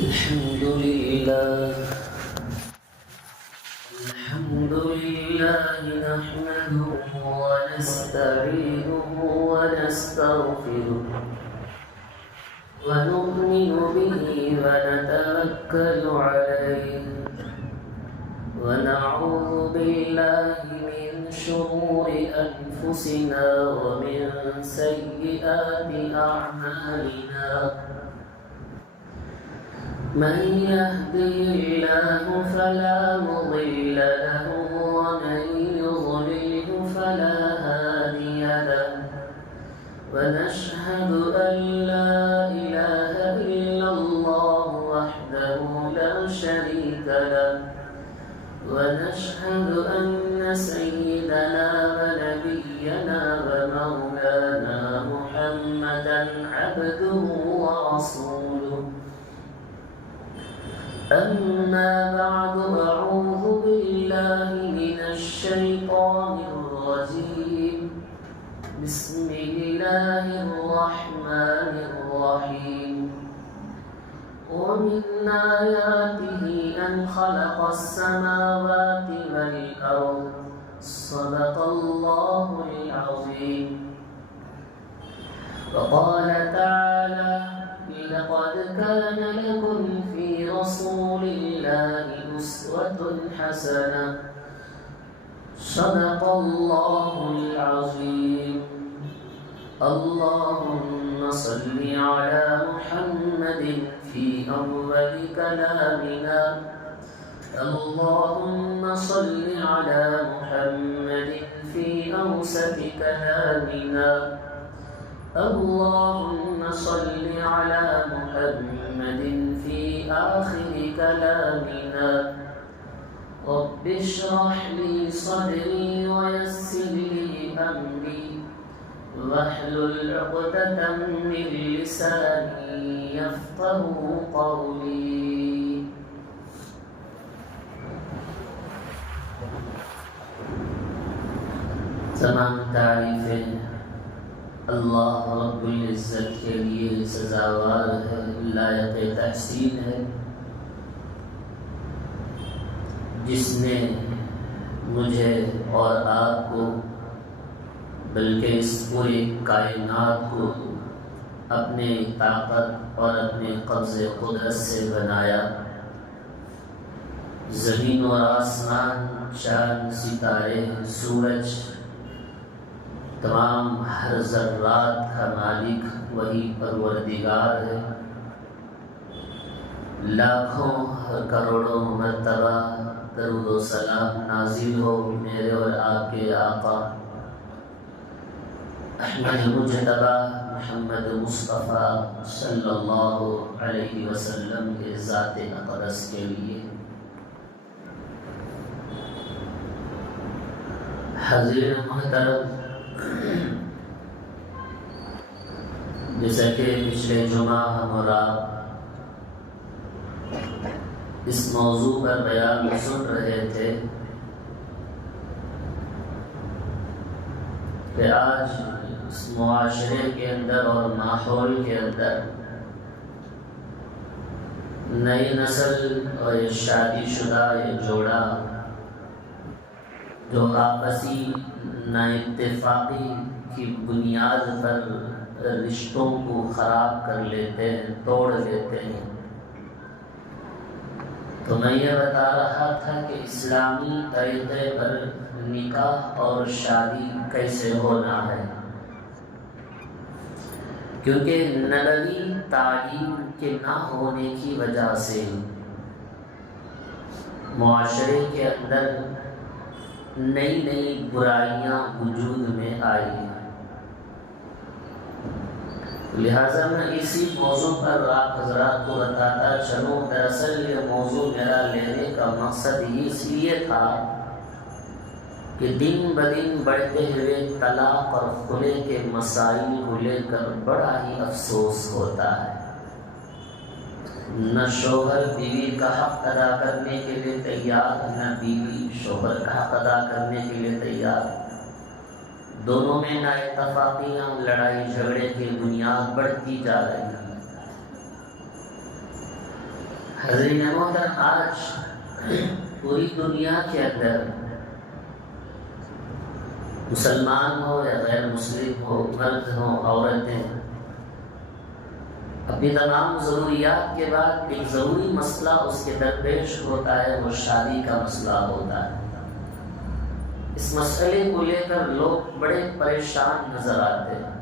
الحمد لله نحمده ونستعينه ونستغفره ونؤمن به ونتوكل عليه ونعوذ بالله من شرور أنفسنا ومن سيئات أعمالنا من يهده الله فلا مضل له ومن يضلله فلا هادي له ونشهد أن لا إله إلا الله وحده لا شريك له ونشهد أن سيدنا ونبينا ومولانا محمدا عبده ورسوله أما بعد أعوذ بالله من الشيطان الرجيم بسم الله الرحمن الرحيم ومن آياته أن خلق السماوات والأرض صدق الله العظيم وقال تعالى لقد كان لكم في رسول الله أسوة حسنة صدق الله العظيم اللهم صل على محمد في أول كلامنا اللهم صل على محمد في أوسط كلامنا اللهم صل على محمد في آخر كلامنا رب اشرح لي صدري ويسر لي أمري واحلل عقدة من لساني يفقهوا قولي تمام تعریفیں اللہ رب العزت کے لیے سزاوار ہے، لائق تحسین ہے، جس نے مجھے اور آپ کو بلکہ اس پوری کائنات کو اپنے طاقت اور اپنے قبض قدرت سے بنایا۔ زمین اور آسمان، چاند، ستارے، سورج، تمام ہر ذرات کا مالک وہی پروردگار ہے۔ لاکھوں کروڑوں مرتبہ درود و سلام نازل ہو میرے اور آپ کے آقا احمد مجتبی محمد مصطفیٰ صلی اللہ علیہ وسلم کے ذات اقدس کے لیے۔ حضرت محترم، جیسا کہ پچھلے جمعہ ہم اور آپ اس موضوع پر بیان سن رہے تھے کہ آج اس معاشرے کے اندر اور ماحول کے اندر نئی نسل اور یہ شادی شدہ یہ جوڑا جو آپسی نااتفاقی کی بنیاد پر رشتوں کو خراب کر لیتے ہیں، توڑ لیتے ہیں، تو میں یہ بتا رہا تھا کہ اسلامی طریقے پر نکاح اور شادی کیسے ہونا ہے، کیونکہ نبوی تعلیم کے نہ ہونے کی وجہ سے معاشرے کے اندر نئی نئی برائیاں وجود میں آئی ہیں۔ لہٰذا میں اسی موضوع پر آپ حضرات کو بتاتا چلوں۔ دراصل یہ موضوع میرا لینے کا مقصد اس لیے تھا کہ دن بدن بڑھتے ہوئے طلاق اور خلع کے مسائل کو لے کر بڑا ہی افسوس ہوتا ہے۔ نہ شوہر بیوی کا حق ادا کرنے کے لیے تیار، نہ بیوی شوہر کا حق ادا کرنے کے لیے تیار۔ دونوں میں نا اتفاقیاں، لڑائی جھگڑے کی بنیاد بڑھتی جا رہی ہیں۔ حضرین محترم، آج پوری دنیا کے اندر مسلمان ہو یا غیر مسلم ہو، مرد ہوں عورتیں، اپنی تمام ضروریات کے بعد ایک ضروری مسئلہ اس کے درپیش ہوتا ہے، وہ شادی کا مسئلہ ہوتا ہے۔ اس مسئلے کو لے کر لوگ بڑے پریشان نظر آتے ہیں،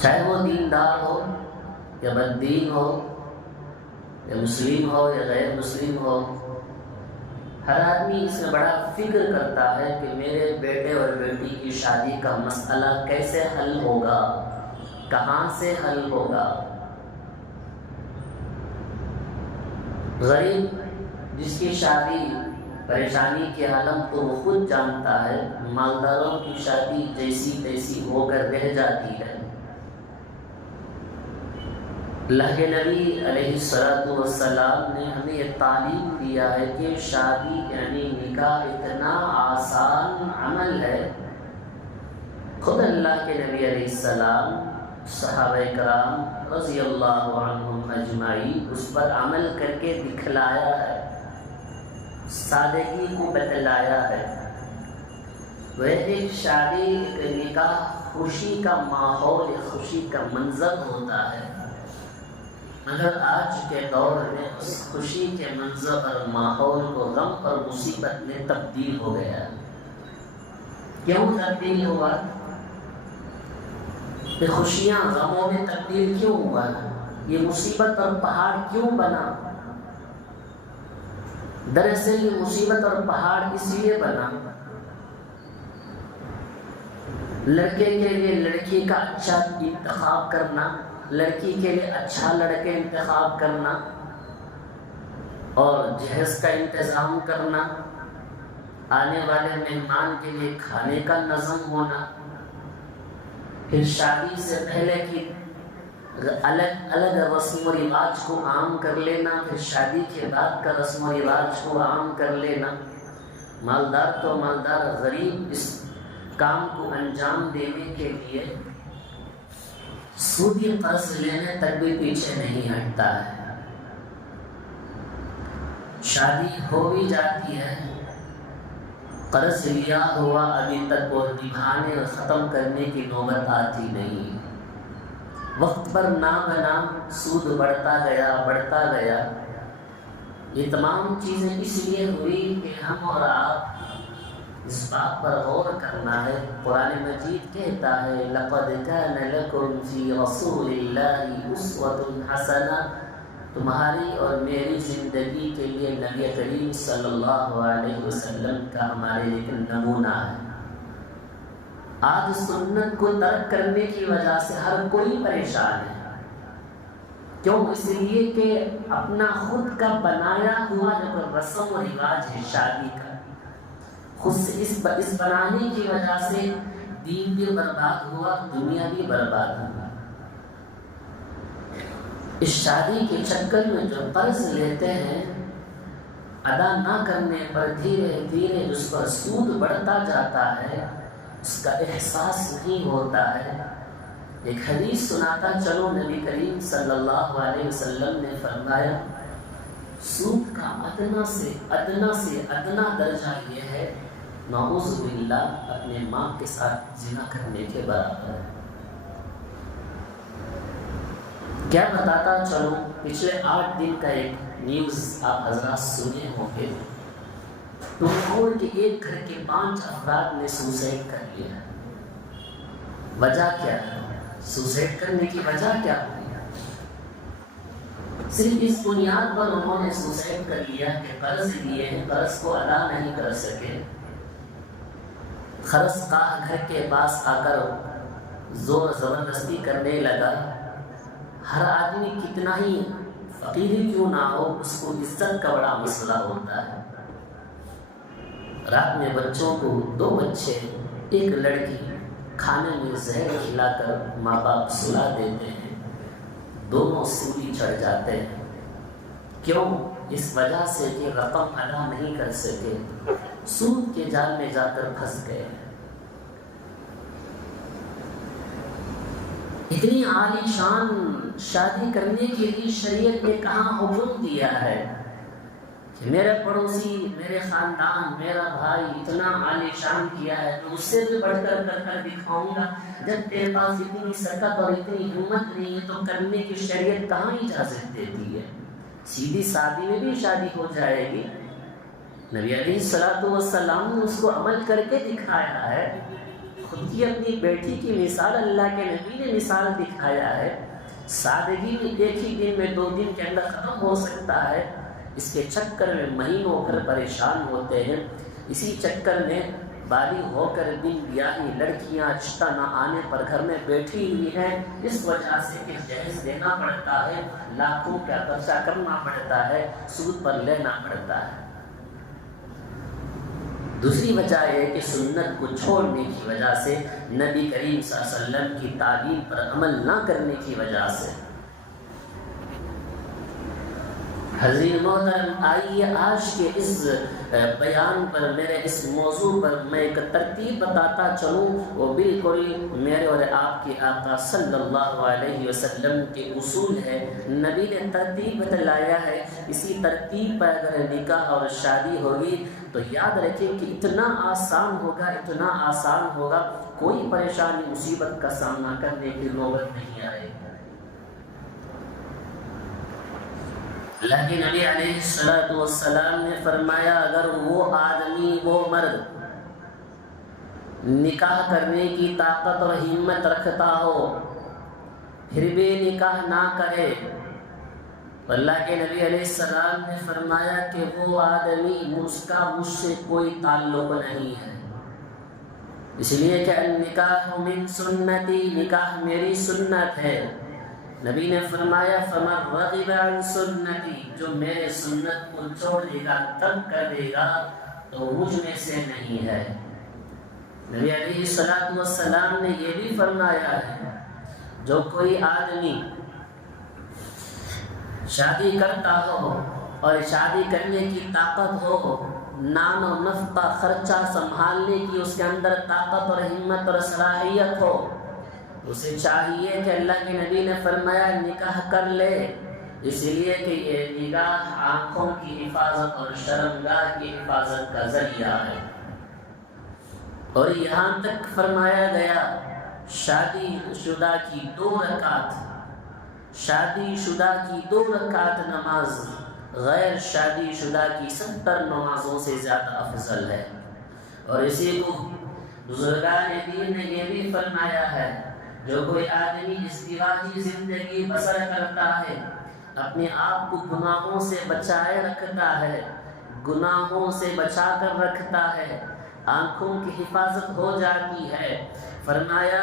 چاہے وہ دیندار ہو یا بددین ہو یا مسلم ہو یا غیر مسلم ہو، ہر آدمی اس میں بڑا فکر کرتا ہے کہ میرے بیٹے اور بیٹی کی شادی کا مسئلہ کیسے حل ہوگا، کہاں سے حل ہوگا۔ غریب جس کی شادی پریشانی کے عالم تو وہ خود جانتا ہے، مالداروں کی شادی جیسی تیسی ہو کر رہ جاتی ہے۔ اللہ کے نبی علیہ السلام نے ہمیں یہ تعلیم دیا ہے کہ شادی یعنی نکاح اتنا آسان عمل ہے۔ خود اللہ کے نبی علیہ السلام، صحابہ کرام رضی اللہ عنہم اجمعین اس پر عمل کر کے دکھلایا ہے، سادگی کو بتلایا ہے۔ وہ ایک شادی، ایک نکاح خوشی کا ماحول، خوشی کا منظر ہوتا ہے، مگر آج کے دور میں اس خوشی کے منظر اور ماحول کو غم اور مصیبت میں تبدیل ہو گیا ہے۔ کیوں تبدیل ہوا؟ یہ خوشیاں غموں میں تبدیل کیوں ہوا؟ یہ مصیبت اور پہاڑ کیوں بنا؟ دراصل یہ مصیبت اور پہاڑ اس لیے بنا، لڑکے کے لیے لڑکی کا اچھا انتخاب کرنا، لڑکی کے لیے اچھا لڑکے انتخاب کرنا اور جہیز کا انتظام کرنا، آنے والے مہمان کے لیے کھانے کا نظم ہونا، پھر شادی سے پہلے کی الگ الگ رسم و رواج کو عام کر لینا، پھر شادی کے بعد کا رسم و رواج کو عام کر لینا۔ مالدار تو مالدار، غریب اس کام کو انجام دینے کے لیے سودی قرض لینے تک بھی پیچھے نہیں ہٹتا ہے۔ شادی ہو بھی جاتی ہے، قرض لیا ہوا ابھی تک وہ نبھانے اور ختم کرنے کی نوبت آتی نہیں، وقت پر نہ بنا، سود بڑھتا گیا۔ یہ تمام چیزیں اس لیے ہوئی کہ ہم اور آپ اس بات پر غور کرنا ہے۔ قرآن مجید کہتا ہے لَقَدْ كَانَ لَكُمْ فِي رَسُولِ اللَّهِ أُسْوَةٌ حَسَنَةٌ، تمہاری اور میری زندگی کے لیے نبی کریم صلی اللہ علیہ وسلم کا ہمارے لیے نمونہ ہے۔ آج سنت کو ترک کرنے کی وجہ سے ہر کوئی پریشان ہے۔ کیوں؟ اس لیے کہ اپنا خود کا بنایا ہوا جو رسم و رواج ہے شادی کا، خود سے اس بنانے کی وجہ سے دین بھی برباد ہوا، دنیا بھی برباد ہوا۔ اس شادی کے چکر میں جو قرض لیتے ہیں، ادا نہ کرنے پر دھیرے دھیرے اس پر سود بڑھتا جاتا ہے، اس کا احساس نہیں ہوتا ہے۔ ایک حدیث سناتا چلو، نبی کریم صلی اللہ علیہ وسلم نے فرمایا سود کا ادنا سے ادنا درجہ یہ ہے، نعوذ باللہ، اپنے ماں کے ساتھ زنا کرنے کے برابر ہے۔ کیا بتاتا چلو، پچھلے 8 دن کا ایک نیوز آپ حضرات سنے ہوں گے، ٹوکور کے ایک گھر کے 5 افراد نے سوسائڈ کر لیا۔ وجہ کیا ہے؟ سوسائڈ کرنے کی وجہ کیا ہوئی؟ صرف اس بنیاد پر انہوں نے سوسائڈ کر لیا کہ قرض لیے ہیں، قرض کو ادا نہیں کر سکے۔ قرض خواہ گھر کے پاس آ کر زور زبردستی کرنے لگا۔ ہر آدمی کتنا ہی فقیر کیوں نہ ہو، اس کو عزت کا بڑا مسئلہ ہوتا ہے۔ رات میں بچوں کو 2 بچے، ایک لڑکی، کھانے میں زہر کھلا کر ماں باپ سلا دیتے ہیں، دونوں سولی چڑھ جاتے ہیں۔ کیوں؟ اس وجہ سے کہ رقم ادا نہیں کر سکے، سود کے جال میں جا کر پھنس گئے۔ اتنی عالی شان شادی کرنے کے لیے شریعت نے کہاں حکم دیا ہے کہ میرا پڑوسی، میرے خاندان، میرا بھائی اتنا عالی شان کیا ہے تو اس سے بھی بڑھ کر دکھاؤں گا۔ جب تیرے پاس اتنی سکت اور اتنی ہمت نہیں ہے تو کرنے کی شریعت کہاں اجازت دیتی ہے؟ سیدھی سادی میں بھی شادی ہو جائے گی۔ نبی علیہ الصلوۃ والسلام نے اس کو عمل کر کے دکھایا ہے۔ خود کی اپنی بیٹی کی مثال اللہ کے نبی نے مثال دکھایا ہے۔ سادگی میں ایک ہی دن میں 2 دن کے اندر ختم ہو سکتا ہے، اس کے چکر میں مہینوں بھر پریشان ہوتے ہیں۔ اسی چکر میں بالغ ہو کر بن بیاہی لڑکیاں رشتہ نہ آنے پر گھر میں بیٹھی ہوئی ہیں، اس وجہ سے کہ جہیز دینا پڑتا ہے، لاکھوں کا خرچہ کرنا پڑتا ہے، سود پر لینا پڑتا ہے۔ دوسری وجہ یہ کہ سنت کو چھوڑنے کی وجہ سے، نبی کریم صلی اللہ علیہ وسلم کی تعلیم پر عمل نہ کرنے کی وجہ سے۔ حضرت محترم، آئیے آج کے اس بیان پر، میرے اس موضوع پر میں ایک ترتیب بتاتا چلوں، وہ بالکل میرے اور آپ کے آقا صلی اللہ علیہ وسلم کے اصول ہے۔ نبی نے ترتیب بتلایا ہے، اسی ترتیب پر اگر نکاح اور شادی ہوگی تو یاد رکھیں کہ اتنا آسان ہوگا، اتنا آسان ہوگا، کوئی پریشانی مصیبت کا سامنا کرنے کی نوبت نہیں آئے گی۔ اللہ کے نبی علیہ الصلوۃ والسلام نے فرمایا اگر وہ آدمی، وہ مرد نکاح کرنے کی طاقت اور ہمت رکھتا ہو پھر بھی نکاح نہ کرے، اللہ کے نبی علیہ السلام نے فرمایا کہ وہ آدمی، اس کا مجھ سے کوئی تعلق نہیں ہے، اس لیے کہ النکاح من سنتی، نکاح میری سنت ہے۔ نبی نے فرمایا فمن رغب عن سنتی، جو میرے سنت کو چھوڑ دے گا، ترک کر دے گا تو مجھ میں سے نہیں ہے۔ نبی علیہ الصلوۃ والسلام نے یہ بھی فرمایا ہے جو کوئی آدمی شادی کرتا ہو اور شادی کرنے کی طاقت ہو، نان و نفقہ خرچہ سنبھالنے کی اس کے اندر طاقت اور ہمت اور صلاحیت ہو، اسے چاہیے کہ اللہ کے نبی نے فرمایا نکاح کر لے، اس لیے کہ یہ نگاہ آنکھوں کی حفاظت اور شرمگاہ کی حفاظت کا ذریعہ ہے۔ اور یہاں تک فرمایا گیا شادی شدہ کی 2 رکعت، شادی شدہ کی 2 رکعت نماز غیر شادی شدہ کی 70 نمازوں سے زیادہ افضل ہے۔ اور اسی کو بزرگان دین نے یہ بھی فرمایا ہے جو کوئی آدمی ازدواجی زندگی بسر کرتا ہے، اپنے آپ کو گناہوں سے بچائے رکھتا ہے، گناہوں سے بچا کر رکھتا ہے، آنکھوں کی حفاظت ہو جاتی ہے، فرمایا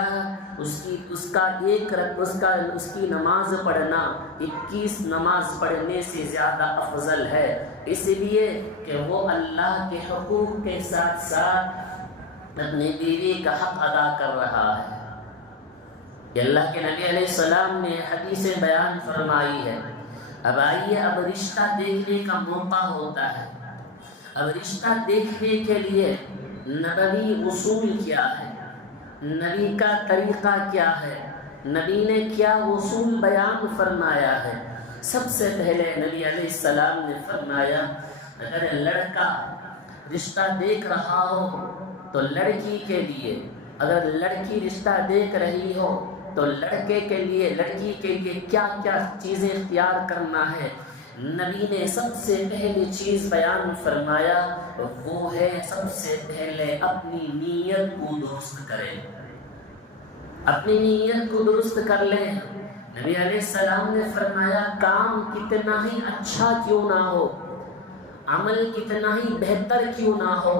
اس کی نماز پڑھنا 21 نماز پڑھنے سے زیادہ افضل ہے، اس لیے کہ وہ اللہ کے حقوق کے ساتھ ساتھ اپنی بیوی کا حق ادا کر رہا ہے۔ کہ اللہ کے نبی علیہ السلام نے حدیث بیان فرمائی ہے۔ اب آئیے، اب رشتہ دیکھنے کا موقع ہوتا ہے۔ اب رشتہ دیکھنے کے لیے نبوی اصول کیا ہے، نبی کا طریقہ کیا ہے، نبی نے کیا اصول بیان فرمایا ہے۔ سب سے پہلے نبی علیہ السلام نے فرمایا اگر لڑکا رشتہ دیکھ رہا ہو تو لڑکی کے لیے، اگر لڑکی رشتہ دیکھ رہی ہو تو لڑکے کے لیے، لڑکی کے لیے کیا کیا چیزیں اختیار کرنا ہے، نبی نے سب سے پہلی چیز بیان فرمایا وہ ہے سب سے پہلے اپنی نیت کو درست کریں، اپنی نیت کو درست کر لیں۔ نبی علیہ السلام نے فرمایا کام کتنا ہی اچھا کیوں نہ ہو، عمل کتنا ہی بہتر کیوں نہ ہو،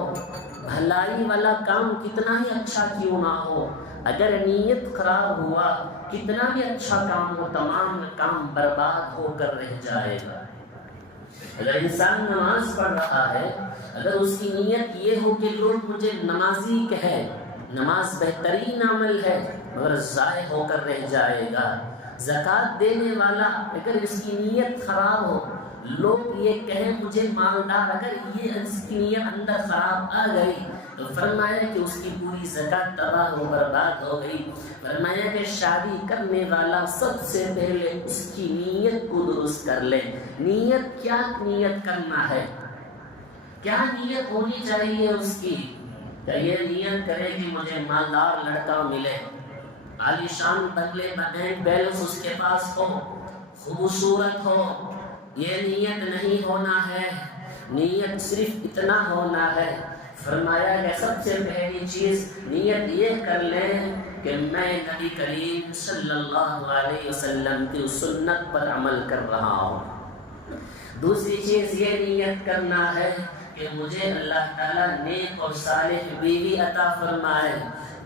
بھلائی والا کام کتنا ہی اچھا کیوں نہ ہو، اگر نیت خراب ہوا کتنا بھی اچھا کام ہو تمام کام برباد ہو کر رہ جائے گا۔ اگر انسان نماز پڑھ رہا ہے، اگر اس کی نیت یہ ہو کہ لوگ مجھے نمازی کہے، نماز بہترین عمل ہے مگر ضائع ہو کر رہ جائے گا۔ زکوٰۃ دینے والا اگر اس کی نیت خراب ہو، لوگ یہ کہیں مجھے مالدار، اگر یہ اس کی نیت اندر خراب آ گئی تو فرمایا کہ اس کی پوری زکات تباہ و برباد ہو گئی۔ فرمایا کہ شادی کرنے والا سب سے پہلے اس کی نیت کو درست کر لے۔ نیت کیا نیت کرنا ہے، کیا نیت ہونی چاہیے اس کی؟ کہ یہ نیت کرے کہ مجھے مالدار لڑکا ملے، عالیشان بنگلے بینک بیلنس اس کے پاس ہو، خوبصورت ہو۔ یہ نیت نہیں ہونا ہے، نیت صرف اتنا ہونا ہے۔ فرمایا کہ سب سے پہلی چیز نیت یہ کر لیں کہ میں نبی کریم صلی اللہ علیہ وسلم کی سنت پر عمل کر رہا ہوں۔ دوسری چیز یہ نیت کرنا ہے کہ مجھے اللہ تعالیٰ نیک اور صالح بیوی عطا فرمائے۔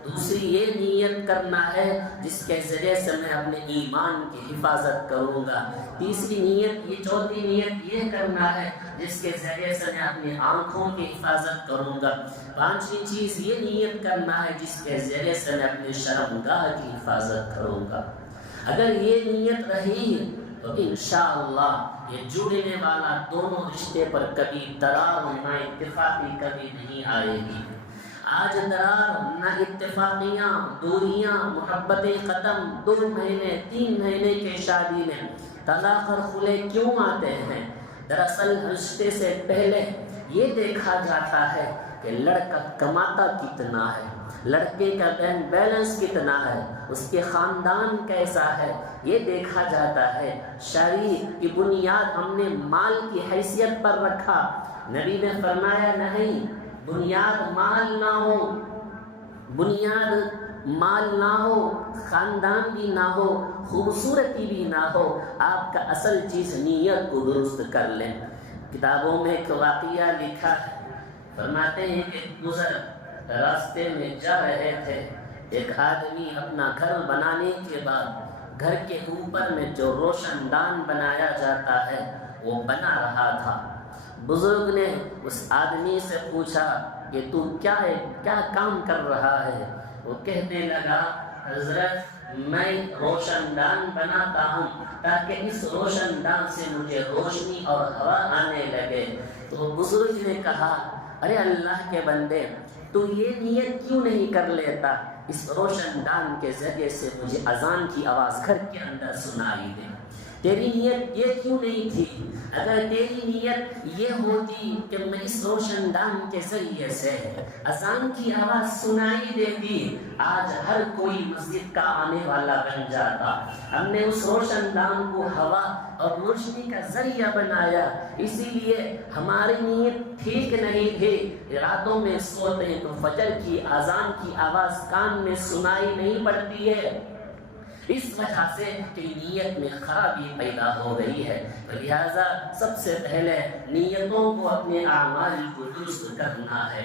دوسری یہ نیت کرنا ہے جس کے ذریعے سے میں اپنے ایمان کی حفاظت کروں گا۔ تیسری نیت، یہ چوتھی نیت یہ کرنا ہے جس کے ذریعے سے میں اپنی آنکھوں کی حفاظت کروں گا۔ پانچویں چیز یہ نیت کرنا ہے جس کے ذریعے سے میں اپنی شرمگاہ کی حفاظت کروں گا۔ اگر یہ نیت رہی تو انشاءاللہ یہ جڑنے والا دونوں رشتے پر کبھی درار و نہ اتفاقی کبھی نہیں آئے گی۔ آج درار، نہ اتفاقیاں، دوریاں، محبتیں ختم، 2 مہینے 3 مہینے کے شادی میں طلاق اور خلے کیوں آتے ہیں؟ دراصل رشتے سے پہلے یہ دیکھا جاتا ہے کہ لڑکا کماتا کتنا ہے، لڑکے کا بینک بیلنس کتنا ہے، اس کے خاندان کیسا ہے، یہ دیکھا جاتا ہے۔ شادی کی بنیاد ہم نے مال کی حیثیت پر رکھا۔ نبی نے فرمایا نہیں، بنیاد مال نہ ہو، بنیاد مال نہ ہو، خاندان بھی نہ ہو، خوبصورتی بھی نہ ہو، آپ کا اصل چیز نیت کو درست کر لیں۔ کتابوں میں ایک واقعہ لکھا ہے، فرماتے ہیں کہ گزر راستے میں جا رہے تھے، ایک آدمی اپنا گھر بنانے کے بعد گھر کے اوپر میں جو روشن دان بنایا جاتا ہے وہ بنا رہا تھا۔ بزرگ نے اس آدمی سے پوچھا کہ تو کیا کام کر رہا ہے؟ وہ کہنے لگا، حضرت میں روشن دان بناتا ہوں تاکہ اس روشن دان سے مجھے روشنی اور ہوا آنے لگے۔ تو بزرگ نے کہا، ارے اللہ کے بندے، تو یہ نیت کیوں نہیں کر لیتا اس روشن دان کے ذریعے سے مجھے اذان کی آواز گھر کے اندر سنائی دے؟ تیری نیت یہ کیوں نہیں تھی؟ اگر تیری نیت یہ ہوتی کہ میں اس روشن دان کے ذریعے سے اذان کی آواز سنائی دیتی، آج ہر کوئی مسجد کا آنے والا بن جاتا۔ ہم نے اس روشن دان کو ہوا اور روشنی کا ذریعہ بنایا، اسی لیے ہماری نیت ٹھیک نہیں تھی۔ راتوں میں سوتے ہیں تو فجر کی اذان کی آواز کان میں سنائی نہیں پڑتی ہے، اس وجہ سے کہ نیت میں خرابی پیدا ہو گئی ہے۔ لہذا سب سے پہلے نیتوں کو، اپنے اعمال کو درست کرنا ہے۔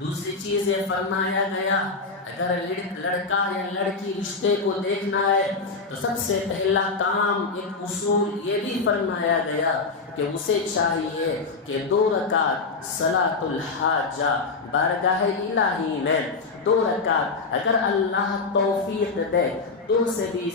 دوسری چیز یہ فرمایا گیا، اگر لڑکا یا لڑکی رشتے کو دیکھنا ہے تو سب سے پہلا کام، ایک اصول یہ بھی فرمایا گیا کہ اسے چاہیے کہ 2 رکعت صلاۃ الحاجہ بارگاہ الہی میں 2 رکعت، اگر اللہ توفیق دے 2 سے بھی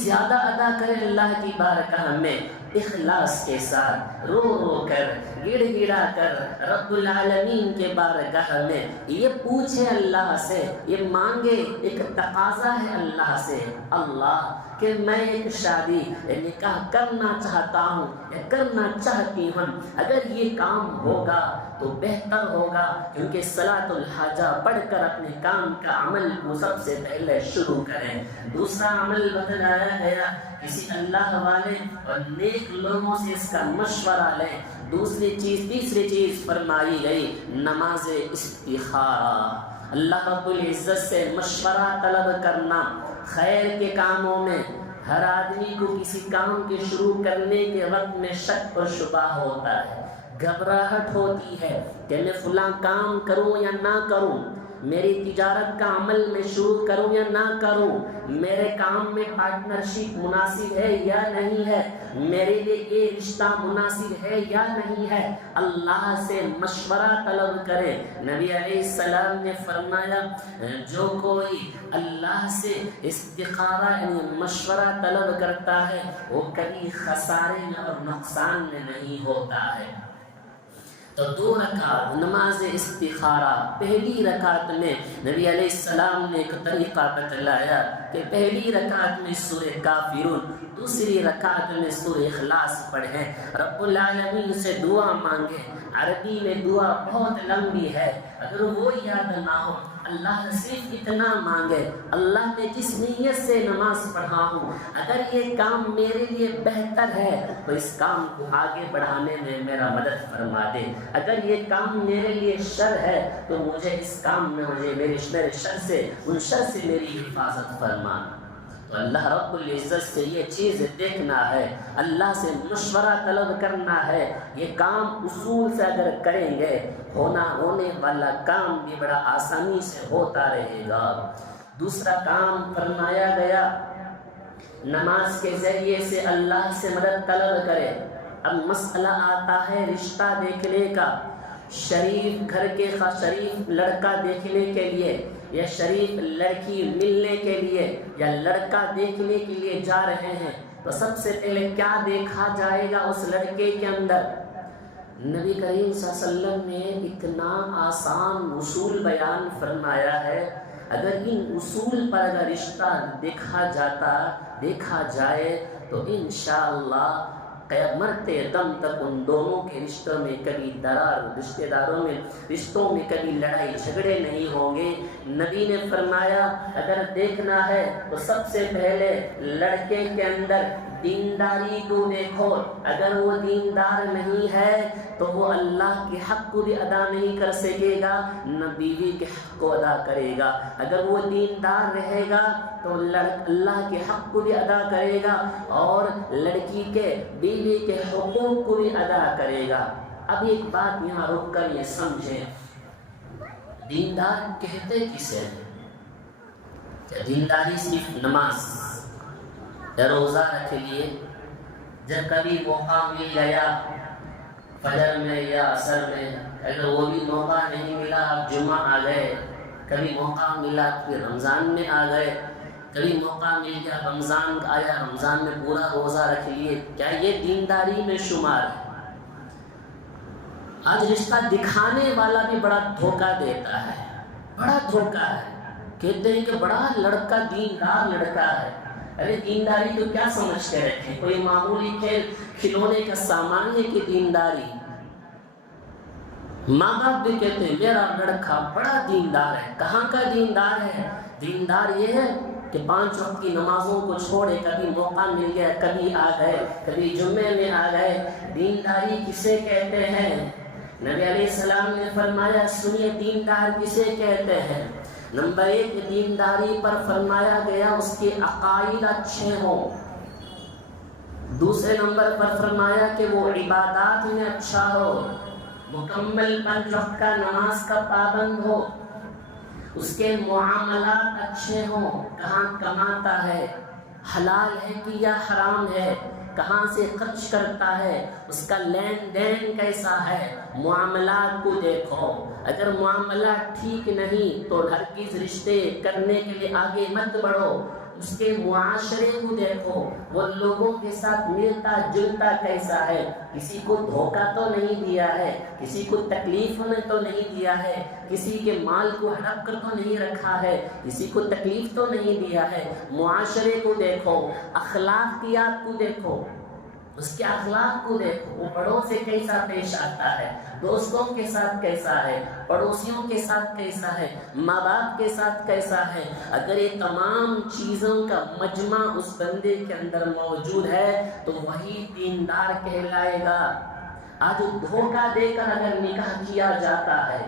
زیادہ ادا کرے اللہ کی بارگاہ میں، اخلاص کے ساتھ، رو رو کر، گڑ گڑا کر رب العالمین کے بارگاہ میں یہ پوچھے اللہ سے، یہ مانگے، ایک تقاضا ہے اللہ سے، اللہ کہ میں ایک شادی نکاح کرنا چاہتا ہوں یا کرنا چاہتی ہوں، اگر یہ کام ہوگا تو بہتر ہوگا، کیونکہ صلاۃ الحاجہ پڑھ کر اپنے کام کا عمل کو سب سے پہلے شروع کریں۔ دوسرا عمل بتلایا گیا، کسی اللہ والے اور نیک لوگوں سے اس کا مشورہ لیں۔ تیسری چیز فرمائی گئی، نماز استخارہ، اللہ رب العزت سے مشورہ طلب کرنا۔ خیر کے کاموں میں ہر آدمی کو کسی کام کے شروع کرنے کے وقت میں شک و شبہ ہوتا ہے، گھبراہٹ ہوتی ہے کہ میں فلاں کام کروں یا نہ کروں، میری تجارت کا عمل میں شروع کروں یا نہ کروں، میرے کام میں پارٹنرشپ مناسب ہے یا نہیں ہے، میرے لیے یہ رشتہ مناسب ہے یا نہیں ہے۔ اللہ سے مشورہ طلب کرے۔ نبی علیہ السلام نے فرمایا، جو کوئی اللہ سے استخارہ یعنی مشورہ طلب کرتا ہے وہ کبھی خسارے میں اور نقصان میں نہیں ہوتا ہے۔ تو 2 رکعت نماز استخارہ، پہلی رکعت میں نبی علیہ السلام نے ایک طریقہ بتلایا کہ پہلی رکعت میں سورہ کافرون، دوسری رکعت میں سورہ اخلاص پڑھیں، رب العالمین سے دعا مانگیں۔ عربی میں دعا بہت لمبی ہے، اگر وہ یاد نہ ہو اللہ صرف اتنا مانگے، اللہ میں جس نیت سے نماز پڑھا ہوں اگر یہ کام میرے لیے بہتر ہے تو اس کام کو آگے بڑھانے میں میرا مدد فرما دے، اگر یہ کام میرے لیے شر ہے تو مجھے اس کام میں میرے شر سے میری حفاظت فرما۔ تو اللہ رب العزت سے یہ چیز دیکھنا ہے، اللہ سے مشورہ طلب کرنا ہے، یہ کام اصول سے اگر کریں گے ہونے والا کام بھی بڑا آسانی سے ہوتا رہے گا۔ دوسرا کام فرمایا گیا نماز کے ذریعے سے اللہ سے مدد طلب کرے۔ اب مسئلہ آتا ہے رشتہ دیکھنے کا، شریف گھر کے شریف لڑکا دیکھنے کے لیے یا شریف لڑکی ملنے کے لیے یا لڑکا دیکھنے کے لیے جا رہے ہیں تو سب سے پہلے کیا دیکھا جائے گا اس لڑکے کے اندر؟ نبی کریم صلی اللہ علیہ وسلم نے اتنا آسان اصول بیان فرمایا ہے، اگر ان اصول پر اگر رشتہ دیکھا جائے تو انشاءاللہ مرتے دم تک ان دونوں کے رشتوں میں کبھی رشتوں میں کبھی لڑائی جھگڑے نہیں ہوں گے۔ نبی نے فرمایا اگر دیکھنا ہے تو سب سے پہلے لڑکے کے اندر دینداری کو دیکھو، اگر وہ دیندار نہیں ہے تو وہ اللہ کے حق کو بھی ادا نہیں کر سکے گا نہ بیوی کے حق کو ادا کرے گا، اگر وہ دیندار رہے گا تو اللہ کے حق کو بھی ادا کرے گا اور لڑکی کے بیوی کے حقوق کو بھی ادا کرے گا۔ اب ایک بات یہاں رک کر یہ سمجھیں، دیندار کہتے کسے ہیں؟ کیا دینداری صرف نماز یا روزہ رکھ لیے؟ جب کبھی موقع مل گیا فجر میں یا عصر میں، اگر وہ بھی موقع نہیں ملا آپ جمعہ آ گئے، کبھی موقع ملا پھر رمضان میں آ گئے، کبھی موقع مل گیا رمضان آیا رمضان میں پورا روزہ رکھ لیے، کیا یہ دینداری میں شمار ہے؟ آج رشتہ دکھانے والا بھی بڑا دھوکہ دیتا ہے، بڑا دھوکہ ہے، کہتے ہیں کہ بڑا لڑکا دیندار لڑکا ہے۔ ارے دینداری تو کیا سمجھ کے رکھیں؟ کوئی معمولی کھلونے کا سامان ہے کہ دینداری؟ ماں باپ بھی کہتے ہیں میرا لڑکا بڑا دیندار ہے، کہاں کا دیندار ہے؟ دیندار یہ ہے کہ 5 وقت کی نمازوں کو چھوڑے، کبھی موقع مل گیا کبھی آ گئے، کبھی جمعے میں آ گئے۔ دینداری کسے کہتے ہیں؟ نبی علیہ السلام نے فرمایا سنیے دیندار کسے کہتے ہیں۔ نمبر 1 دینداری پر فرمایا گیا اس کے عقائد اچھے ہوں، دوسرے نمبر پر فرمایا کہ وہ عبادات میں اچھا ہو، مکمل 5 وقت کا نماز کا پابند ہو، اس کے معاملات اچھے ہوں، کہاں کماتا ہے، حلال ہے کہ یا حرام ہے، کہاں سے خرچ کرتا ہے، اس کا لین دین کیسا ہے، معاملات کو دیکھو۔ اگر معاملات ٹھیک نہیں تو ہرگز رشتے کرنے کے لیے آگے مت بڑھو۔ اس کے معاشرے کو دیکھو، وہ لوگوں کے ساتھ ملتا جلتا کیسا ہے، کسی کو دھوکہ تو نہیں دیا ہے، کسی کو تکلیف میں تو نہیں دیا ہے، کسی کے مال کو ہڑپ کر تو نہیں رکھا ہے، کسی کو تکلیف تو نہیں دیا ہے۔ معاشرے کو دیکھو، اخلاقیات کو دیکھو، اس کے اخلاق کو دیکھو، وہ بڑوں سے کیسا پیش آتا ہے، دوستوں کے ساتھ کیسا ہے، پڑوسیوں کے ساتھ کیسا ہے، ماں باپ کے ساتھ کیسا ہے۔ اگر یہ تمام چیزوں کا مجمع اس بندے کے اندر موجود ہے تو وہی دیندار کہلائے گا۔ آج دھوکہ دے کر اگر نکاح کیا جاتا ہے،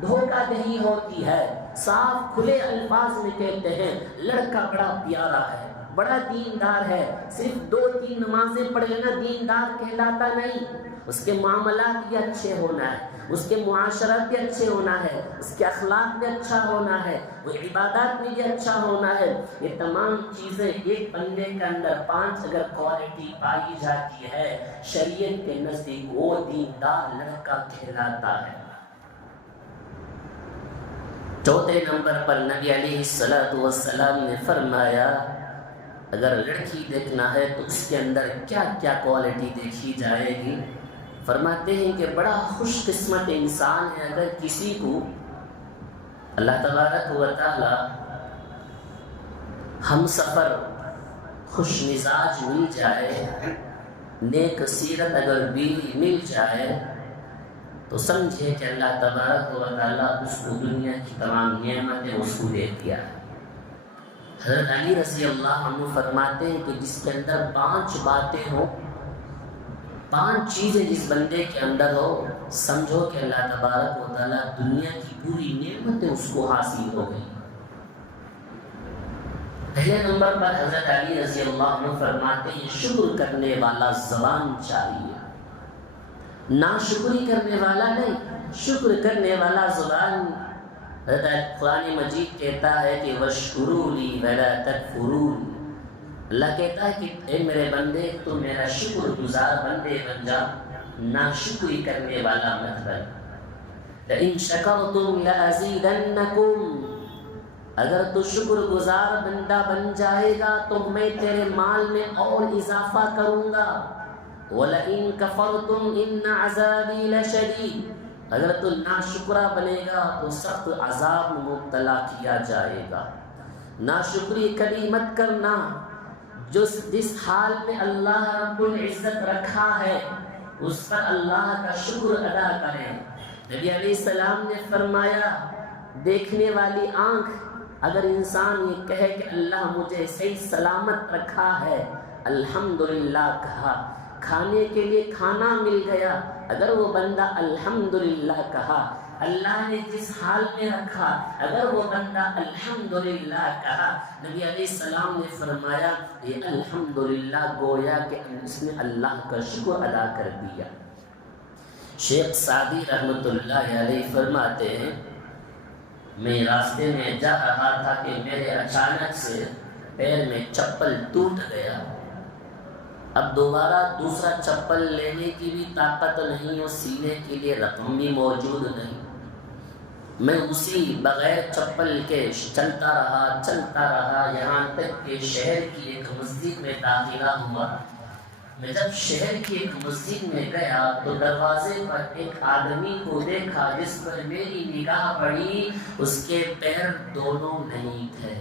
دھوکہ دہی ہوتی ہے، صاف کھلے الفاظ میں کہتے ہیں لڑکا بڑا پیارا ہے، بڑا دیندار ہے، صرف 2-3 نمازیں پڑھ لینا دیندار کہلاتا نہیں، اس کے معاملات بھی اچھے ہونا ہے، اس کے معاشرت بھی اچھے ہونا ہے، اس کے اخلاق بھی اچھا ہونا ہے، وہ عبادات میں بھی اچھا ہونا ہے۔ یہ تمام چیزیں ایک بندے کے اندر 5 اگر کوالٹی پائی جاتی ہے، شریعت کے نزدیک وہ دیندار لڑکا کہلاتا ہے۔ چوتھے نمبر پر نبی علیہ السلام نے فرمایا اگر لڑکی دیکھنا ہے تو اس کے اندر کیا کیا کوالٹی دیکھی جائے گی؟ فرماتے ہیں کہ بڑا خوش قسمت انسان ہے اگر کسی کو اللہ تبارک و تعالی ہم سفر خوش مزاج مل جائے، نیک سیرت اگر بیوی مل جائے تو سمجھے کہ اللہ تبارک و تعالیٰ اس کو دنیا کی تمام نعمتیں اس کو دے دیا ہے۔ حضرت علی رضی اللہ عنہ فرماتے ہیں کہ جس کے اندر 5 باتیں ہوں، 5 چیزیں جس بندے کے اندر ہو، سمجھو کہ اللہ تبارک و تعالیٰ دنیا کی پوری نعمتیں اس کو حاصل ہو گئی۔ پہلے نمبر پر حضرت علی رضی اللہ عنہ فرماتے ہیں شکر کرنے والا زبان چاہیے، ناشکری کرنے والا نہیں، شکر کرنے والا زبان۔ حضرت قرآن مجید کہتا ہے کہ وَاشْكُرُوا لِي وَلَا تَكْفُرُونِ، اللہ کہتا ہے کہ اے میرے بندے تو میرا شکر گزار بندے بن جا، ناشکری کرنے والا مت بن۔ لَإِن شَكَرْتُمْ لَأَزِيدَنَّكُمْ، اگر تو شکر گزار بندہ بن جائے گا تو میں تیرے مال میں اور اضافہ کروں گا۔ وَلَئِن كَفَرْتُمْ إِنَّ عَذَابِي لَشَدِيدٌ، اگر تو ناشکرا بنے گا تو سخت عذاب میں مبتلا کیا جائے گا۔ ناشکری کبھی مت کرنا، جس حال میں اللہ رب العزت رکھا ہے اس پر اللہ کا شکر ادا کریں۔ نبی علیہ السلام نے فرمایا دیکھنے والی آنکھ اگر انسان یہ کہے کہ اللہ مجھے صحیح سلامت رکھا ہے، الحمدللہ کہا، کھانے کے لیے کھانا مل گیا، اگر وہ بندہ الحمدللہ کہا، اللہ نے جس حال میں رکھا اگر وہ بندہ الحمدللہ کہا، نبی علیہ السلام نے فرمایا یہ الحمدللہ گویا کہ اس نے اللہ کا شکر ادا کر دیا۔ شیخ سعدی رحمۃ اللہ علیہ فرماتے ہیں میں راستے میں جا رہا تھا کہ میرے اچانک سے پیر میں چپل ٹوٹ گیا، اب دوبارہ دوسرا چپل لینے کی بھی طاقت نہیں اور سینے کے لیے رقم بھی موجود نہیں، میں اسی بغیر چپل کے چلتا رہا یہاں تک کہ شہر کی ایک مسجد میں داخلہ ہوا۔ میں جب شہر کی ایک مسجد میں گیا تو دروازے پر ایک آدمی کو دیکھا جس پر میری نگاہ پڑی، اس کے پیر دونوں نہیں تھے،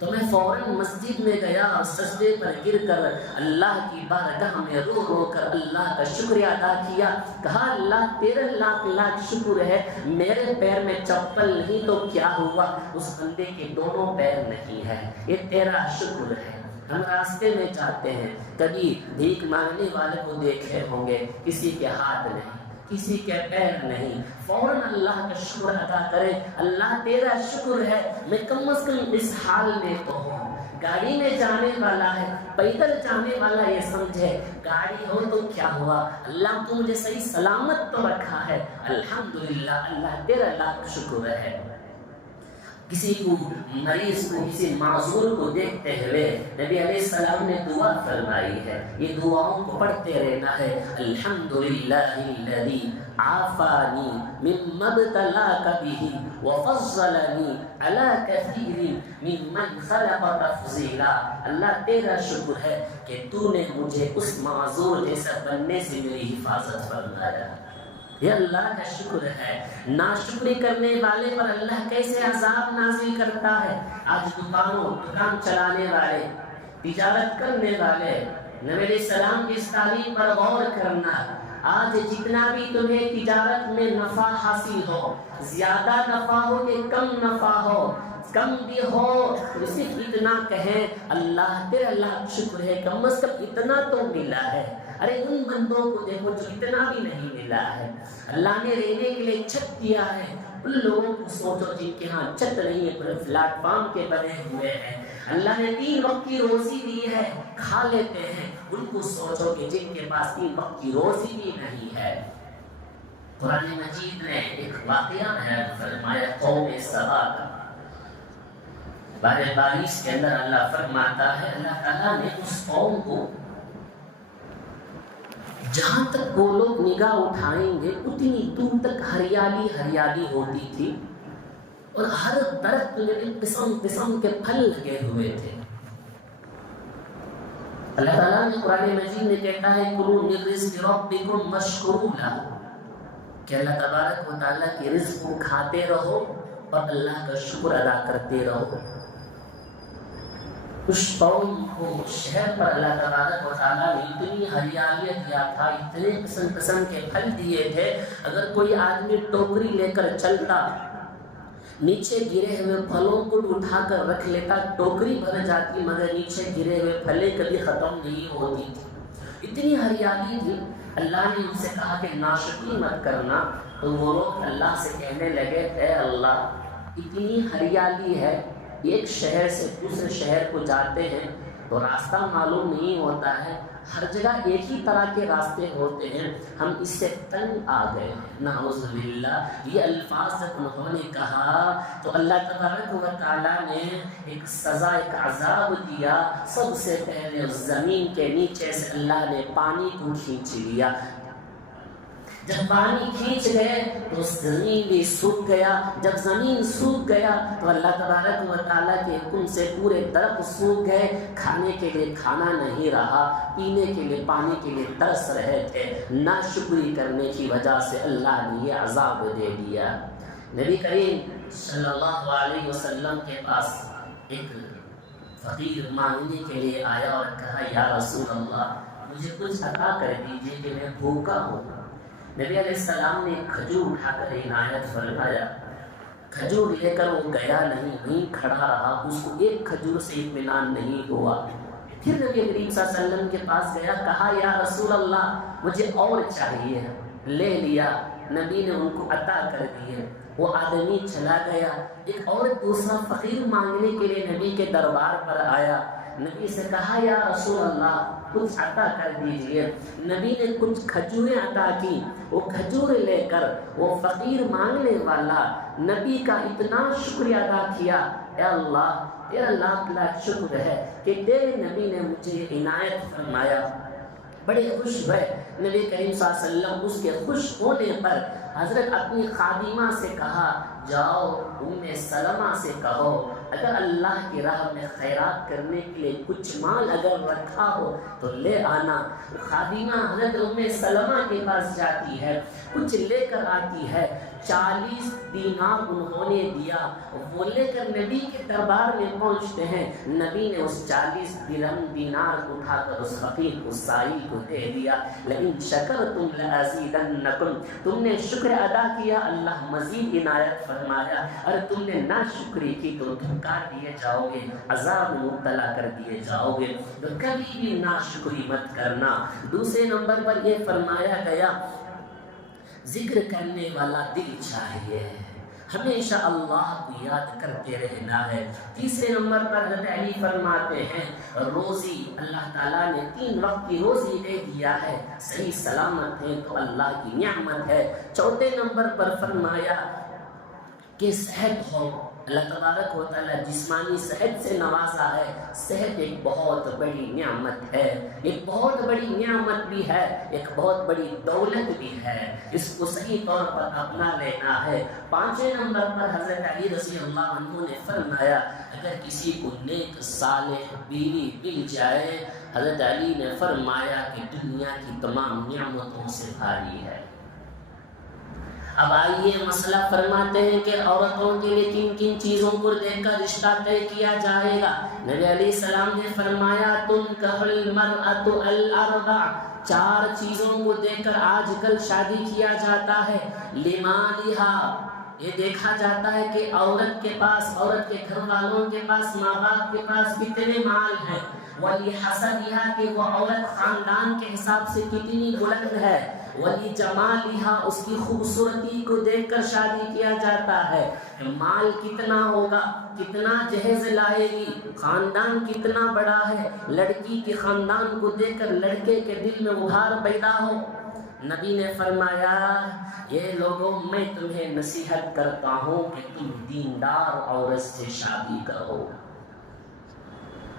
تو میں فوراً مسجد میں گیا اور سجدے پر گر کر اللہ کی بارگاہ میں رو رو کر اللہ کا شکریہ ادا کیا، کہا اللہ تیرا لاکھ لاکھ شکر ہے، میرے پیر میں چپل نہیں تو کیا ہوا، اس بندے کے دونوں پیر نہیں ہے، یہ تیرا شکر ہے۔ ہم راستے میں جاتے ہیں، کبھی بھیک مانگنے والے کو دیکھے ہوں گے، کسی کے ہاتھ نہیں، کسی کے پیر نہیں، فوراً اللہ کا شکر ادا کرے، اللہ تیرا شکر ہے میں کم از کم اس حال میں تو ہوں۔ گاڑی میں جانے والا ہے، پیدل جانے والا یہ سمجھے گاڑی ہو تو کیا ہوا، اللہ تو مجھے صحیح سلامت تو رکھا ہے، الحمدللہ اللہ تیرا لاکھ شکر ہے۔ کسی کو مریض کو کسی معذور کو دیکھتے ہوئے نبی علیہ السلام نے دعا فرمائی ہے، یہ دعاؤں کو پڑھتے رہنا ہے۔ الحمدللہ الذی عافانی مما ابتلاک بہ وفضلنی علی کثیر ممن خلق تفضیلا، اللہ تیرا شکر ہے کہ تو نے مجھے اس معذور جیسا بننے سے میری حفاظت فرمایا، یہ اللہ کا شکر ہے۔ ناشکری کرنے والے پر اللہ کیسے عذاب نازل کرتا ہے۔ آج دکان چلانے والے، تجارت کرنے والے، نبی علیہ السلام کی اس تعلیم پر غور کرنا، آج جتنا بھی تمہیں تجارت میں نفع حاصل ہو، زیادہ نفع ہو کہ کم نفع ہو، کم بھی ہو صرف اتنا کہیں اللہ تیرا لاکھ شکر ہے، کم از کم اتنا تو ملا ہے۔ ارے ان بندوں کو دیکھو جو اتنا بھی نہیں ملا ہے، اللہ نے رہنے کے لیے چھت دیا ہے، ان لوگوں کو سوچو جن کے ہاں چھت نہیں ہے، پورے پلیٹ فارم کے بنے ہوئے ہیں، اللہ نے 3 وقت کی روزی دی ہے، کھا لیتے ہیں، ان کو سوچو کہ جن کے پاس 3 وقت کی روزی بھی نہیں ہے۔ قرآن مجید نے ایک واقعہ بیان فرمایا قوم سبا کا، بارہ 22 کے اندر اللہ فرماتا ہے اللہ تعالیٰ نے اس قوم کو جہاں تک وہ لوگ نگاہ اٹھائیں گے اتنی دور تک ہریالی ہریالی ہوتی تھی اور ہر درخت میں قسم قسم کے پھل لگے ہوئے تھے، اللہ تعالیٰ نے قرآن مجید میں کہتا ہے کلوا من رزق ربکم واشکروا لہ، کہ اللہ تبارک و تعالیٰ کی رزق کو کھاتے رہو اور اللہ کا شکر ادا کرتے رہو۔ اس قوم کو شہر پر اللہ تبارک و تعالیٰ نے اتنی ہریالی دیا تھا، اتنے قسم قسم کے پھل دیے تھے، اگر کوئی آدمی ٹوکری لے کر چلتا، نیچے گرے ہوئے پھلوں کو اٹھا کر رکھ لیتا، ٹوکری بھر جاتی مگر نیچے گرے ہوئے پھلیں کبھی ختم نہیں ہوتی تھی، اتنی ہریالی تھی۔ اللہ نے ان سے کہا کہ ناشکری مت کرنا، تو وہ لوگ اللہ سے کہنے لگے اے اللہ اتنی ہریالی ہے، ایک شہر سے دوسرے شہر کو جاتے ہیں تو راستہ معلوم نہیں ہوتا ہے، ہر جگہ ایک ہی طرح کے راستے ہوتے ہیں، ہم اس سے تنگ آ گئے ہیں، نعوذ باللہ۔ یہ الفاظ جب انہوں نے کہا تو اللہ تبارک و تعالیٰ نے ایک سزا، ایک عذاب دیا۔ سب سے پہلے زمین کے نیچے سے اللہ نے پانی کو کھینچ لیا، جب پانی کھینچ گئے تو زمین بھی سوکھ گیا، جب زمین سوکھ گیا تو اللہ تبارک و تعالیٰ کے حکم سے پورے درخت سوکھ گئے، کھانے کے لیے کھانا نہیں رہا، پینے کے لیے پانی کے لیے ترس رہے تھے، ناشکری کرنے کی وجہ سے اللہ نے یہ عذاب دے دیا۔ نبی کریم صلی اللہ علیہ وسلم کے پاس ایک فقیر مانگنے کے لیے آیا اور کہا یا رسول اللہ مجھے کچھ عطا کر دیجیے کہ میں بھوکا ہوں۔ نبی علیہ السلام نے کھجور اٹھا کر عنایت فرمایا، کھجور لے کر وہ گیا نہیں کھڑا رہا، اس کو ایک کھجور سے اطمینان نہیں ہوا۔ پھر نبی کریم صلی اللہ علیہ وسلم کے پاس گیا، کہا یا رسول اللہ مجھے اور چاہیے، لے لیا، نبی نے ان کو عطا کر دیے۔ وہ آدمی چلا گیا، ایک اور دوسرا فقیر مانگنے کے لیے نبی کے دربار پر آیا، نبی سے کہا یا رسول اللہ کچھ عطا کر دیجئے۔ نبی نے کچھ کھجوریں عطا کی، وہ کھجور لے کر وہ فقیر مانگنے والا نبی کا اتنا شکریہ ادا کیا، اے اللہ تیرا لاکھ لاکھ شکر ہے کہ تیرے نبی نے مجھے عنایت فرمایا۔ بڑے خوش ہوئے نبی کریم صلی اللہ علیہ وسلم، اس کے خوش ہونے پر حضرت اپنی خادمہ سے کہا جاؤ ام سلمہ سے کہو اگر اللہ کی راہ میں خیرات کرنے کے لیے کچھ مال اگر رکھا ہو تو لے آنا۔ خادمہ حضرت ام سلمہ کے پاس جاتی ہے، کچھ لے کر آتی ہے، 40 دینار انہوں نے دیا، وہ لے کر نبی کے دربار میں پہنچتے ہیں، نبی نے اس 40 دینار اٹھا کر اس فقیر کو سائل کو دے دیا۔ لیکن شکرتم لازیدنکم، تم نے شکر ادا کیا اللہ مزید عنایت فرمایا، اور تم نے ناشکری کی تو دھکار دیے جاؤ گے، عذاب مبتلا کر دیے جاؤ گے، تو کبھی بھی ناشکری مت کرنا۔ دوسرے نمبر پر یہ فرمایا گیا ذکر کرنے والا دل چاہیے، ہمیشہ اللہ کو یاد کرتے رہنا ہے۔ تیسرے نمبر پر حضرت علی فرماتے ہیں روزی اللہ تعالیٰ نے 3 وقت کی روزی دے دیا ہے، صحیح سلامت ہے تو اللہ کی نعمت ہے۔ چوتھے نمبر پر فرمایا کہ صحت ہو، اللہ تبارک و تعالیٰ جسمانی صحت سے نوازا ہے، صحت ایک بہت بڑی نعمت ہے، ایک بہت بڑی نعمت بھی ہے، ایک بہت بڑی دولت بھی ہے، اس کو صحیح طور پر اپنا لینا ہے۔ 5ویں نمبر پر حضرت علی رضی اللہ عنہ نے فرمایا اگر کسی کو نیک صالح بیوی مل جائے، حضرت علی نے فرمایا کہ دنیا کی تمام نعمتوں سے بھاری ہے۔ اب آئیے مسئلہ فرماتے ہیں کہ عورتوں کے لیے کن کن چیزوں کو دیکھ کر رشتہ طے کیا جائے گا۔ نبی علیہ السلام نے فرمایا تنکح المرأۃ الاربع، 4 چیزوں کو دیکھ کر آج کل شادی کیا جاتا ہے۔ لمالہا، یہ دیکھا جاتا ہے کہ عورت کے پاس، عورت کے گھر والوں کے پاس، ماں باپ کے پاس کتنے مال ہیں۔ ولحسبہا، کہ وہ عورت خاندان کے حساب سے کتنی بلند ہے۔ ولجمالہا، اس کی خوبصورتی کو دیکھ کر شادی کیا جاتا ہے۔ مال کتنا ہوگا، کتنا جہیز لائے گی، خاندان کتنا بڑا ہے، لڑکی کے خاندان کو دیکھ کر لڑکے کے دل میں ابھار پیدا ہو۔ نبی نے فرمایا یہ لوگوں میں تمہیں نصیحت کرتا ہوں کہ تم دیندار عورت سے شادی کرو۔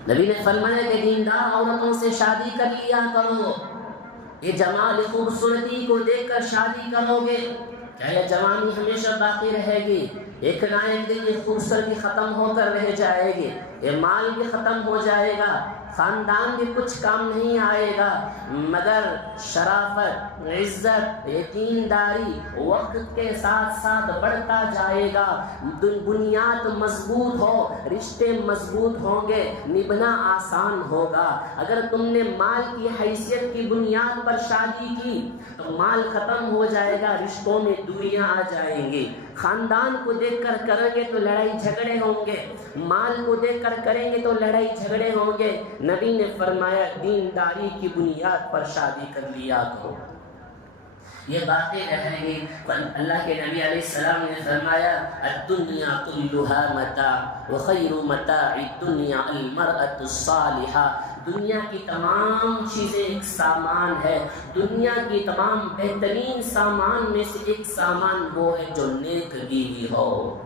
نبی نے فرمایا کہ دیندار عورتوں سے شادی کر لیا کرو، یہ جمال خوبصورتی کو دیکھ کر شادی کرو گے، کیا یہ جوانی ہمیشہ باقی رہے گی؟ ایک نہ ایک دن یہ خوبصورتی ختم ہو کر رہ جائے گی، یہ مال بھی ختم ہو جائے گا، خاندان بھی کچھ کام نہیں آئے گا، مگر شرافت، عزت، یقینداری وقت کے ساتھ ساتھ بڑھتا جائے گا۔ بنیاد مضبوط ہو، رشتے مضبوط ہوں گے، نبھنا آسان ہوگا۔ اگر تم نے مال کی حیثیت کی بنیاد پر شادی کی تو مال ختم ہو جائے گا، رشتوں میں دوریاں آ جائیں گی۔ خاندان کو دیکھ کر کریں گے تو لڑائی جھگڑے ہوں گے، مال کو دیکھ کر کریں گے تو لڑائی جھگڑے ہوں گے۔ نبی نے فرمایا دینداری کی بنیاد پر شادی کر لیا کرو، یہ باتیں رہیں گی۔ اللہ کے نبی علیہ السلام نے فرمایا الدنیا کلھا متاع وخیر متاع الدنیا المرأة الصالحہ، دنیا کی تمام چیزیں ایک سامان ہے، دنیا کی تمام بہترین سامان میں سے ایک سامان وہ ہے جو نیک بیوی ہو۔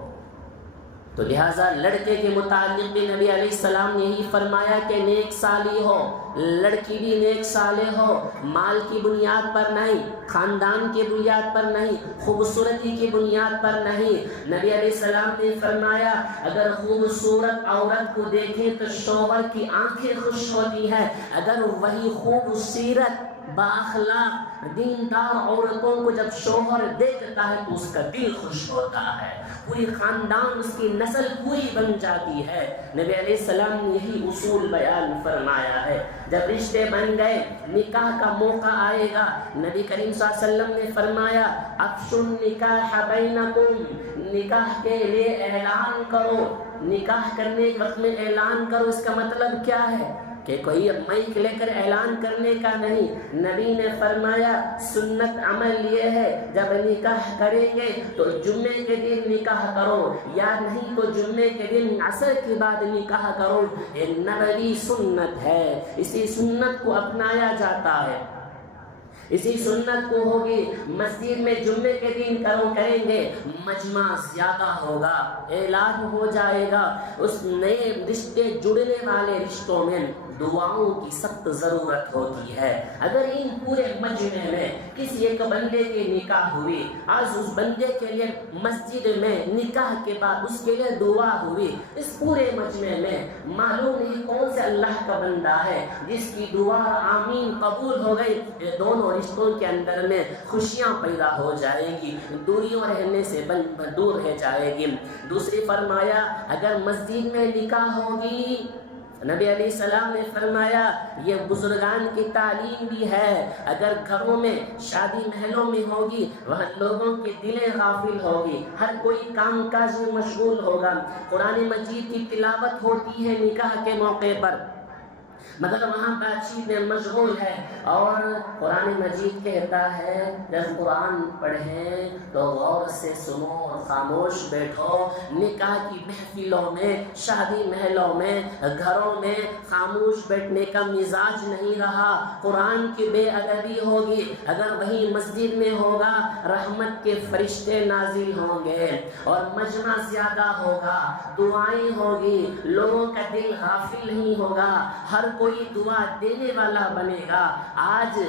تو لہٰذا لڑکے کے متعلق بھی نبی علیہ السلام نے یہی فرمایا کہ نیک سالی ہو، لڑکی بھی نیک صالح ہو، مال کی بنیاد پر نہیں، خاندان کی بنیاد پر نہیں، خوبصورتی کی بنیاد پر نہیں۔ نبی علیہ السلام نے فرمایا اگر خوبصورت عورت کو دیکھیں تو شوہر کی آنکھیں خوش ہوتی ہیں، اگر وہی خوبصورت بااخلاق دیندار عورتوں کو جب شوہر دیکھتا ہے تو اس کا دل خوش ہوتا ہے، پوری خاندان اس کی نسل پوری بن جاتی ہے۔ نبی علیہ السلام نے یہی اصول بیان فرمایا ہے۔ جب رشتے بن گئے، نکاح کا موقع آئے گا، نبی کریم صلی اللہ علیہ وسلم نے فرمایا افشوا النکاح بینکم، نکاح کے لیے اعلان کرو، نکاح کرنے کے وقت میں اعلان کرو۔ اس کا مطلب کیا ہے کہ کوئی مائک لے کر اعلان کرنے کا نہیں۔ نبی نے فرمایا سنت عمل یہ ہے جب نکاح کریں گے تو جمعے کے دن نکاح کرو، یا نہیں تو جمعے کے دن عصر کے بعد نکاح کرو، یہ نبوی سنت ہے۔ اسی سنت کو اپنایا جاتا ہے، اسی سنت کو ہوگی مسجد میں جمعے کے دن کریں گے، مجمع زیادہ ہوگا، اعلان ہو جائے گا۔ اس نئے رشتے جڑنے والے رشتوں میں دعاؤں کی سخت ضرورت ہوتی ہے۔ اگر ان پورے مجمع میں کسی ایک بندے کی نکاح ہوئی، آج اس بندے کے لیے مسجد میں نکاح کے بعد اس کے لیے دعا ہوئی، اس پورے مجمع میں معلوم نہیں کون سے اللہ کا بندہ ہے جس کی دعا آمین قبول ہو گئی، یہ دونوں رشتوں کے اندر میں خوشیاں پیدا ہو جائیں گی، دوریوں رہنے سے دور رہ جائے گی۔ دوسری فرمایا اگر مسجد میں نکاح ہوگی، نبی علیہ السلام نے فرمایا یہ بزرگان کی تعلیم بھی ہے، اگر گھروں میں شادی محلوں میں ہوگی وہاں لوگوں کے دلیں غافل ہوگی، ہر کوئی کام کاج میں مشغول ہوگا، قرآن مجید کی تلاوت ہوتی ہے نکاح کے موقع پر، مگر وہاں بات چیت میں مشغول ہے، اور قرآن مجید کہتا ہے جب قرآن پڑھیں تو غور سے سنو اور خاموش بیٹھو۔ نکاح کی محفلوں میں، شادی محلوں میں، گھروں میں خاموش بیٹھنے کا مزاج نہیں رہا، قرآن کی بے ادبی ہوگی۔ اگر وہی مسجد میں ہوگا رحمت کے فرشتے نازل ہوں گے اور مجمع زیادہ ہوگا، دعائیں ہوگی، لوگوں کا دل غافل نہیں ہوگا، ہر کوئی دعا دینے والا بنے گا۔ آج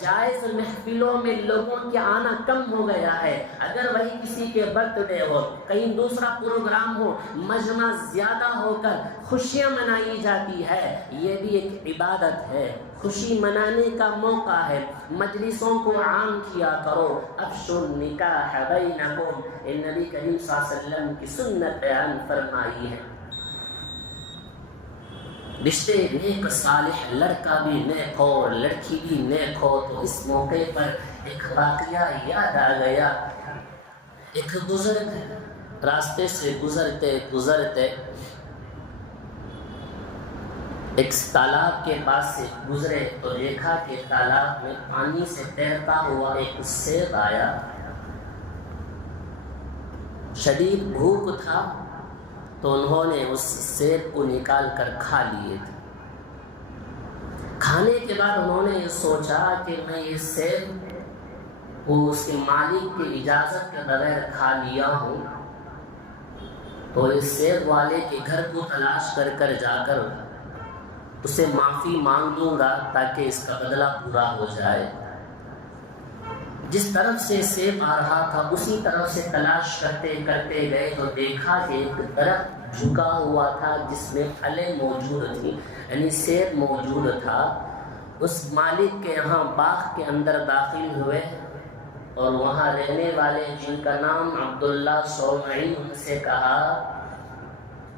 جائز محفلوں میں لوگوں کے آنا کم ہو گیا ہے، اگر وہی کسی کے برتھ ڈے ہو، کہیں دوسرا پروگرام ہو، مجمع زیادہ ہو کر خوشیاں منائی جاتی ہے، یہ بھی ایک عبادت ہے، خوشی منانے کا موقع ہے۔ مجلسوں کو عام کیا کرو، افشوا النکاح بینکم، یہ نبی کریم صلی اللہ علیہ وسلم کی سنت بیان فرمائی ہے۔ رشتے نیک صالح، لڑکا بھی نیک ہو اور لڑکی بھی نیک ہو، تو اس موقع پر ایک واقعہ یاد آ گیا۔ ایک بزرگ راستے سے گزرتے گزرتے ایک تالاب کے پاس سے گزرے تو دیکھا کہ تالاب میں پانی سے تیرتا ہوا ایک سیب آیا، شدید بھوک تھا تو انہوں نے اس سیب کو نکال کر کھا لیے تھے۔ کھانے کے بعد انہوں نے یہ سوچا کہ میں یہ سیب وہ اس کے مالک کی اجازت کے بغیر کھا لیا ہوں، تو اس سیب والے کے گھر کو تلاش کر کر جا کر اسے معافی مانگ دوں گا تاکہ اس کا بدلہ پورا ہو جائے۔ جس طرف سے سیب آ رہا تھا اسی طرف سے تلاش کرتے کرتے گئے تو دیکھا کہ ایک درخت جھکا ہوا تھا جس میں پھلیں موجود تھیں، یعنی سیب موجود تھا۔ اس مالک کے یہاں باغ کے اندر داخل ہوئے اور وہاں رہنے والے جن کا نام عبداللہ صومعی، ان سے کہا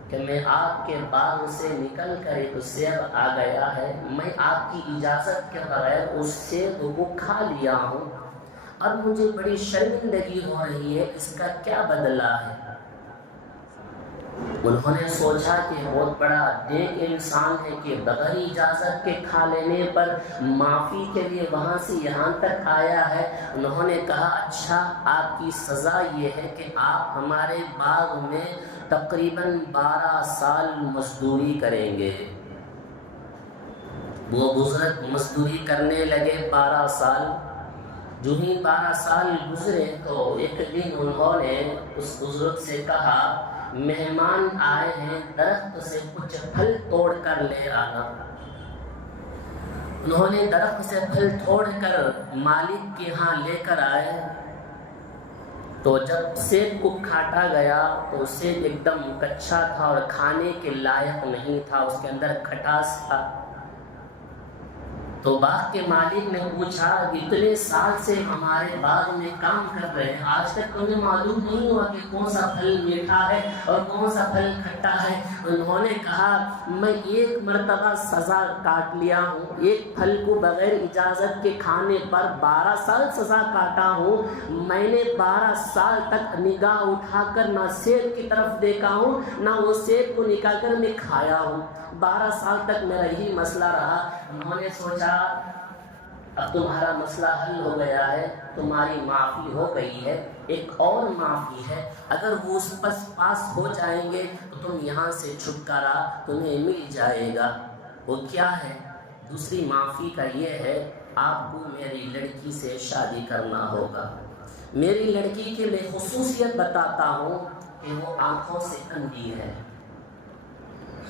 کہ میں آپ کے باغ سے نکل کر ایک سیب آ گیا ہے، میں آپ کی اجازت کے بغیر اس سیب کو کھا لیا ہوں اور مجھے بڑی شرمندگی ہو رہی ہے، اس کا کیا بدلہ ہے؟ انہوں نے سوچا کہ بہت بڑا نیک انسان ہے کہ بغیر اجازت کے کھا لینے پر معافی کے لیے وہاں سے یہاں تک آیا ہے۔ انہوں نے کہا اچھا، آپ کی سزا یہ ہے کہ آپ ہمارے باغ میں تقریباً 12 سال مزدوری کریں گے۔ وہ بزرگ مزدوری کرنے لگے 12 سال۔ جو ہی 12 سال گزرے تو ایک دن انہوں نے اس بزرگ سے کہا مہمان آئے ہیں، درخت سے کچھ پھل توڑ کر لے آنا۔ انہوں نے درخت سے پھل توڑ کر مالک کے ہاں لے کر آئے تو جب سیب کو کاٹا گیا تو سیب ایک دم کچا تھا اور کھانے کے لائق نہیں تھا، اس کے اندر کھٹاس تھا۔ تو باغ کے مالک نے پوچھا اتنے سال سے ہمارے باغ میں کام کر رہے ہیں، آج تک تمہیں معلوم نہیں ہوا کہ کون سا پھل میٹھا ہے اور کون سا پھل کھٹا ہے؟ انہوں نے کہا میں ایک مرتبہ سزا کاٹ لیا ہوں، ایک پھل کو بغیر اجازت کے کھانے پر 12 سال سزا کاٹا ہوں۔ میں نے 12 سال تک نگاہ اٹھا کر نہ سیب کی طرف دیکھا ہوں نہ وہ سیب کو نکال کر میں کھایا ہوں، 12 سال تک میرا یہی مسئلہ رہا۔ انہوں نے سوچا اب تمہارا مسئلہ حل ہو گیا ہے، تمہاری معافی ہو گئی ہے، ایک اور معافی ہے، اگر وہ اس پاس ہو جائیں گے تو تم یہاں سے چھٹکارا تمہیں مل جائے گا۔ وہ کیا ہے؟ دوسری معافی کا یہ ہے آپ کو میری لڑکی سے شادی کرنا ہوگا۔ میری لڑکی کی میں خصوصیت بتاتا ہوں کہ وہ آنکھوں سے اندھی ہے،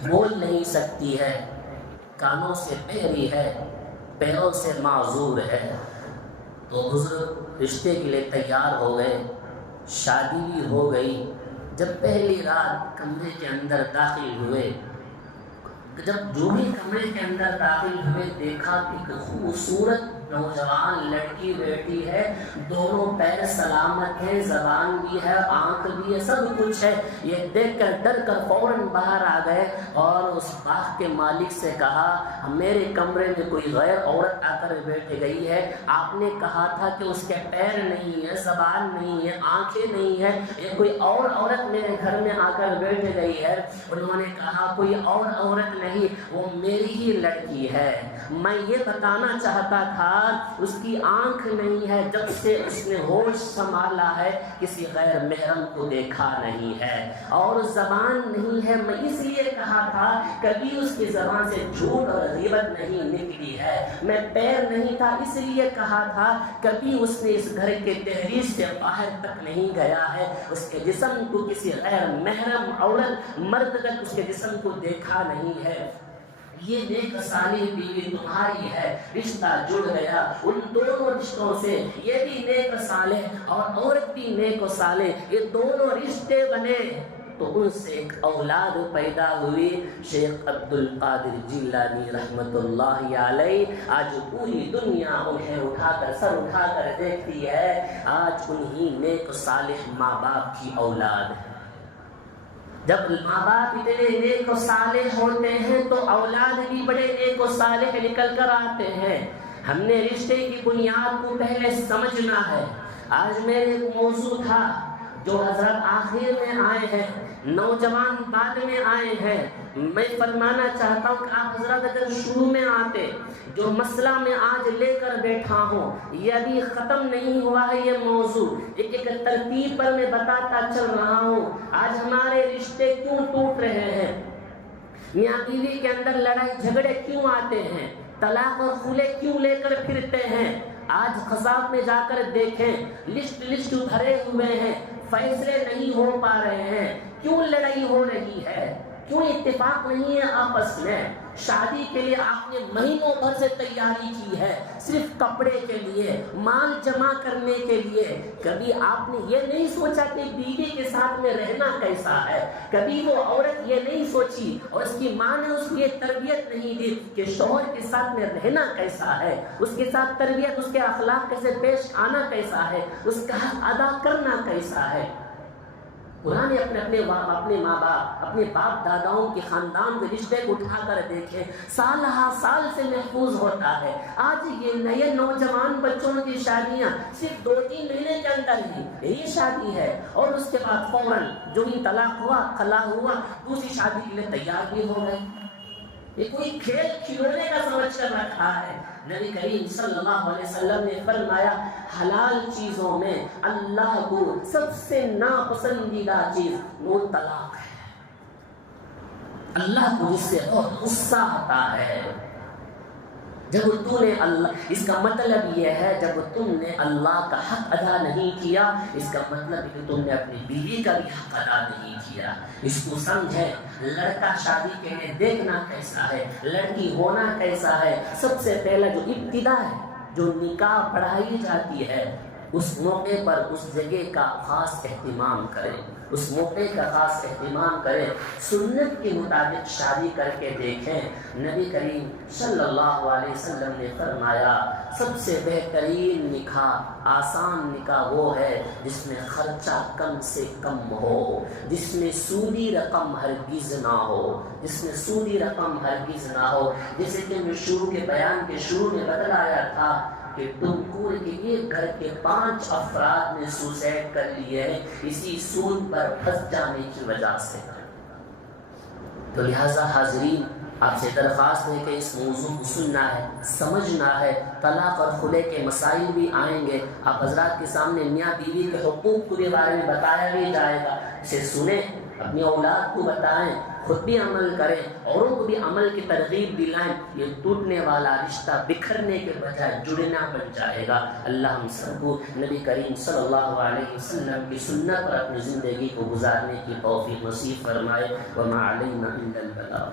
بول نہیں سکتی ہے، کانوں سے بہری ہے، پیروں سے معذور ہے۔ تو بزرگ رشتے کے لیے تیار ہو گئے، شادی بھی ہو گئی۔ جب پہلی رات کمرے کے اندر داخل ہوئے، جب جو بھی کمرے کے اندر داخل ہوئے دیکھا کہ خوبصورت نوجوان لڑکی بیٹھی ہے، دونوں پیر سلامت ہیں، زبان بھی ہے، آنکھ بھی ہے، سب کچھ ہے۔ یہ دیکھ کر ڈر کر فوراً باہر آ گئے اور اس باغ کے مالک سے کہا میرے کمرے میں کوئی غیر عورت آ کر بیٹھ گئی ہے، آپ نے کہا تھا کہ اس کے پیر نہیں ہے، زبان نہیں ہے، آنکھیں نہیں ہے، یہ کوئی اور عورت میرے گھر میں آ کر بیٹھ گئی ہے۔ انہوں نے کہا کوئی اور عورت نہیں، وہ میری ہی لڑکی ہے، میں یہ بتانا چاہتا تھا اس کی آنکھ نہیں ہے، جب سے اس نے ہوش سنبھالا ہے کسی غیر محرم کو دیکھا نہیں ہے، اور زبان نہیں ہے، میں اس لیے کہا تھا کبھی اس کی زبان سے جھوٹ اور غیبت نہیں نکلی ہے، میں پیر نہیں تھا اس لیے کہا تھا کبھی اس نے اس گھر کے دہلیز سے باہر تک نہیں گیا ہے، اس کے جسم کو کسی غیر محرم عورت مرد تک اس کے جسم کو دیکھا نہیں ہے۔ یہ نیک صالح بیوی تمہاری ہے، رشتہ جڑ گیا ان دونوں رشتوں سے، یہ بھی نیک صالح اور عورت بھی نیک صالح، یہ دونوں رشتے بنے تو ان سے ایک اولاد پیدا ہوئی۔ شیخ عبد القادر جیلانی رحمت اللہ علیہ، آج پوری دنیا انہیں اٹھا کر سر اٹھا کر دیکھتی ہے، آج انہی نیک صالح ماں باپ کی اولاد ہے۔ جب ماں باپ اتنے نیک و صالح ہوتے ہیں تو اولاد بھی بڑے نیک و صالح نکل کر آتے ہیں۔ ہم نے رشتے کی بنیاد کو پہلے سمجھنا ہے۔ آج میرے ایک موضوع تھا جو حضرت آخر میں آئے ہیں، نوجوان بعد میں آئے ہیں، میں فرمانا چاہتا ہوں کہ آپ حضرات اگر شروع میں آتے، جو مسئلہ میں آج لے کر بیٹھا ہوں یہ ابھی ختم نہیں ہوا ہے، یہ موضوع ایک ایک ترتیب پر میں بتاتا چل رہا ہوں۔ آج ہمارے رشتے کیوں ٹوٹ رہے ہیں، میاں بیوی کے اندر لڑائی جھگڑے کیوں آتے ہیں، طلاق اور خلع کیوں لے کر پھرتے ہیں؟ آج قضات میں جا کر دیکھیں، لسٹ بھرے ہوئے ہیں، فیصلے نہیں ہو پا رہے ہیں، کیوں لڑائی ہو رہی ہے، کیوں اتفاق نہیں ہے آپس میں؟ شادی کے لیے آپ نے مہینوں بھر سے تیاری کی ہے، صرف کپڑے کے لیے، مال جمع کرنے کے لیے۔ کبھی آپ نے یہ نہیں سوچا کہ بیوی کے ساتھ میں رہنا کیسا ہے، کبھی وہ عورت یہ نہیں سوچی اور اس کی ماں نے اس کو یہ تربیت نہیں دی کہ شوہر کے ساتھ میں رہنا کیسا ہے، اس کے ساتھ تربیت، اس کے اخلاق کیسے پیش آنا کیسا ہے، اس کا حق ادا کرنا کیسا ہے۔ قرآن نے اپنے ماں باپ، اپنے باپ داداؤں کے خاندان کے رشتے کو اٹھا کر دیکھے، سال ہا سال سے محفوظ ہوتا ہے۔ آج یہ نئے نوجوان بچوں کی شادیاں صرف 2-3 مہینے کے اندر ہی یہی شادی ہے، اور اس کے بعد فوراً جو ہی طلاق ہوا، خلا ہوا، دوسری شادی کے لیے تیار بھی ہو گئے۔ یہ کوئی کھیل کھلونے کا سمجھ کر رکھا ہے۔ نبی کریم صلی اللہ علیہ وسلم نے فرمایا حلال چیزوں میں اللہ کو سب سے ناپسندیدہ چیز وہ طلاق ہے۔ اللہ کو اس سے بہت غصہ آتا ہے جب تو نے اللہ، اس کا مطلب یہ ہے جب تم نے اللہ کا حق ادا نہیں کیا، اس کا مطلب ہے کہ تم نے اپنی بیوی کا بھی حق ادا نہیں کیا۔ اس کو سمجھے، لڑکا شادی کے لیے دیکھنا کیسا ہے، لڑکی ہونا کیسا ہے۔ سب سے پہلا جو ابتدا ہے، جو نکاح پڑھائی جاتی ہے، اس موقع پر اس جگہ کا خاص اہتمام کریں، اس موقع کا خاص اہتمام کریں، سنت کے مطابق شادی کر کے دیکھیں۔ نبی کریم صلی اللہ علیہ وسلم نے فرمایا سب سے بہترین نکاح، آسان نکاح وہ ہے جس میں خرچہ کم سے کم ہو، جس میں سودی رقم ہرگز نہ ہو، جس میں سودی رقم ہرگز نہ ہو۔ جیسے کہ میں شروع کے بیان کے شروع میں بتلایا تھا کہ تم کے ایک گھر کے 5 افراد نے سوسائڈ کر لیے ہیں اسی سود پر پھنس جانے کی وجہ سے۔ تو لہذا حاضرین، آپ سے درخواست ہے کہ اس موضوع کو سننا ہے، سمجھنا ہے۔ طلاق اور خلع کے مسائل بھی آئیں گے، آپ حضرات کے سامنے میاں بیوی کے حقوق کے بارے میں بتایا بھی جائے گا، اسے سنیں، اپنی اولاد کو بتائیں، خود بھی عمل کریں، اوروں کو بھی عمل کی ترغیب دلائیں۔ یہ ٹوٹنے والا رشتہ بکھرنے کے بجائے جڑنا بن جائے گا۔ اللہ ہم سب کو نبی کریم صلی اللہ علیہ وسلم کی سنت پر اپنی زندگی کو گزارنے کی توفیق نصیب فرمائے۔ وما علینا الا البلاغ۔